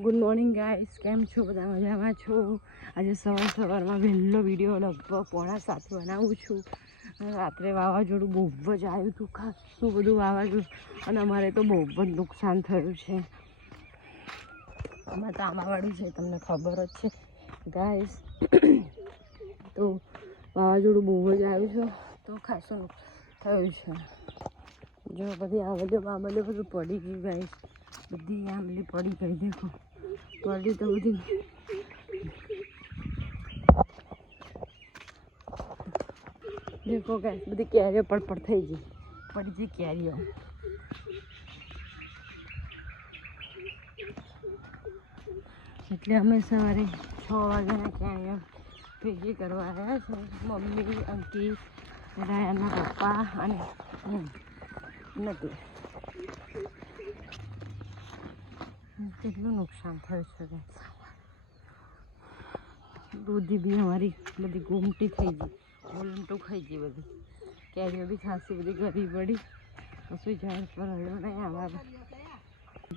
Good morning guys, કેમ છો? બધા મજામાં છો? આજે સવારમાં વહેલો વિડીયો લગભગ 6:45 બનાવું છું. રાત્રે વાવાઝોડું બહુ જ આવ્યું હતું, ખાસું બધું વાવાઝોડું, અને અમારે તો બહુ જ નુકસાન થયું છે. અમારે તો આંબાવાડી છે, તમને ખબર જ છે ગાઈસ. તો વાવાઝોડું બહુ જ આવ્યું છે, તો ખાસું થયું છે. જો બધી આંબલીઓ બધું પડી ગયું ગાઈસ, બધી આંબલી પડી ગઈ. દેખો પડી તો બધી, દેખો ગાઈસ, બધી કેરીઓ પડપડ થઈ ગઈ, પડી ગઈ કેરીઓ. એટલે અમે સવારે 6 વાગ્યાના કેરીઓ ભેગી કરવા આવ્યા છે. મમ્મી, અંકિત, રાયાના પપ્પા અને હું નથી. કેટલું નુકસાન થયું છે. દૂધી બી અમારી બધી ગુમટી થઈ ગઈ, ઉલટું ખાઈ ગઈ. બધી કેરીઓ બી ખાસી બધી ગરી પડી, કશું ઝાડ પર હળ્યો નહીં. આવા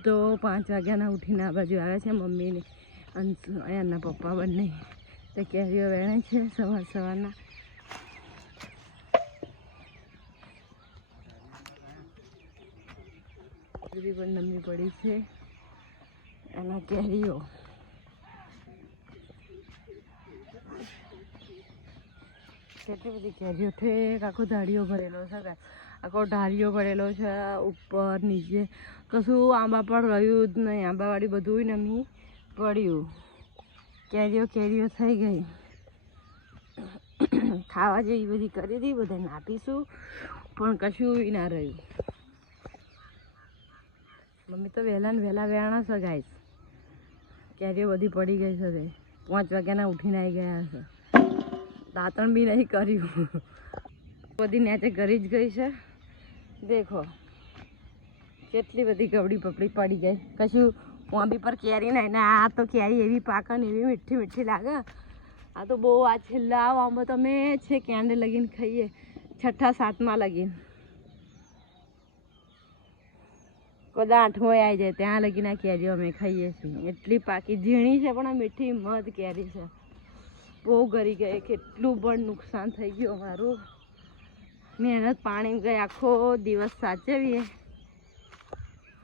તો 5 વાગ્યાના ઉઠીને આ બાજુ આવ્યા છે મમ્મીને અહીંયાના પપ્પા બંને. તો કેરીઓ વેણે છે સવારના. બધી પણ નમી પડી છે એના કેરીઓ. કેટલી બધી કેરીઓ છે, આખો ધાડીઓ ભરેલો છે, આખો ઢાળીઓ ભરેલો છે, ઉપર નીચે કશું આંબા પણ રહ્યું જ નહીં. આંબાવાળી બધું નમી પડ્યું, કેરીઓ થઈ ગઈ. ખાવા જેવી બધી કરી હતી, બધાને આપીશું, પણ કશું ના રહ્યું. મમ્મી તો વહેલા વેણા છે ગાઈસ. કેરીઓ બધી પડી ગઈ છે. 5 વાગ્યાના ઉઠીને આવી ગયા છે, દાંતણ બી નહીં કર્યું, બધી નેચે કરી જ ગઈ છે. દેખો કેટલી બધી ગવડી પપડી પડી ગઈ, કશું મોંબી પર કેરી નહીં ને. આ તો કેરી એવી પાકે ને એવી મીઠી મીઠી લાગે. આ તો બહુ આ છેલ્લા આંબો તમે છે કેન્ડે લગીને ખાઈએ, 6ઠા 7મા લગીને, કદાચ 8મોય આવી જાય ત્યાં લગીને આ કેરીઓ અમે ખાઈએ છીએ. એટલી પાકી ઝીણી છે પણ આ મીઠી મધ કેરી છે. બહુ ગરી ગઈ, કેટલું પણ નુકસાન થઈ ગયું અમારું. મહેનત પાણી ગઈ, આખો દિવસ સાચવીએ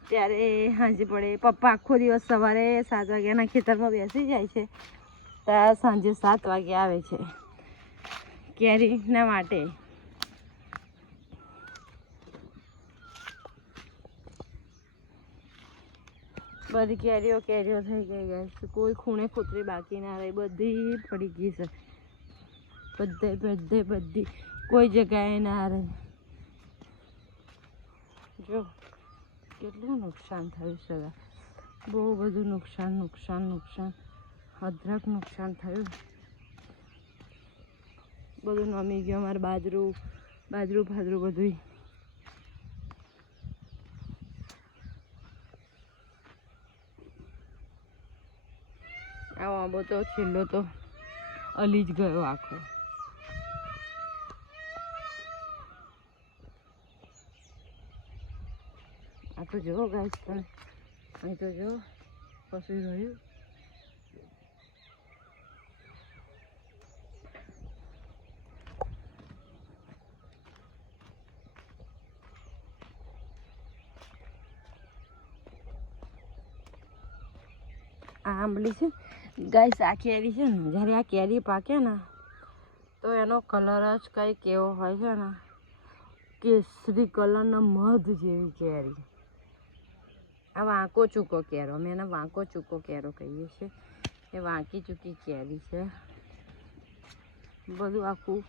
ત્યારે સાંજે પડે. પપ્પા આખો દિવસ સવારે 7 વાગ્યાના ખેતરમાં બેસી જાય છે, ત્યાં સાંજે 7 વાગે આવે છે કેરીના માટે. બધી કેરીઓ થઈ ગઈ ગાઈસ. કોઈ ખૂણે ખૂતરી બાકી ના રહી, બધી પડી ગઈ છે. બધી કોઈ જગ્યાએ ના રહી. જો કેટલું નુકસાન થયું છે, બહુ બધું નુકસાન, અઢળક નુકસાન થયું. બધું નમી ગયું. અમારે બાજરું બધું. આવો આંબો તો છેલ્લો તો અલી જ ગયો આખો. આ તો જો ગાઈસ, પણ અહીં તો જો કશું રહ્યું. આ આંબલી છે ગાઈસ, આ કેરી છે ને, જ્યારે આ કેરી પાકે ને તો એનો કલર જ કંઈક એવો હોય છે ને, કેસરી કલરના મધ જેવી કેરી. આ વાંકો ચૂકો કેરો, અમે એને વાંકો ચૂકો કેરો કહીએ છીએ. એ વાંકી ચૂકી કેરી છે. બધું આખું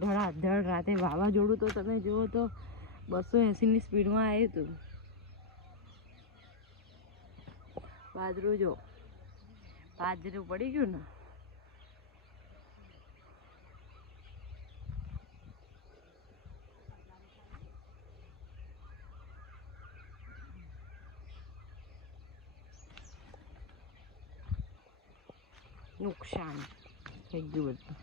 ધડાધડ રાતે વાવાઝોડું તો તમે જુઓ તો 280ની સ્પીડમાં આવ્યું હતું. બાજરું પડી ગયું ને. નુકસાન થઈ ગયું બધું.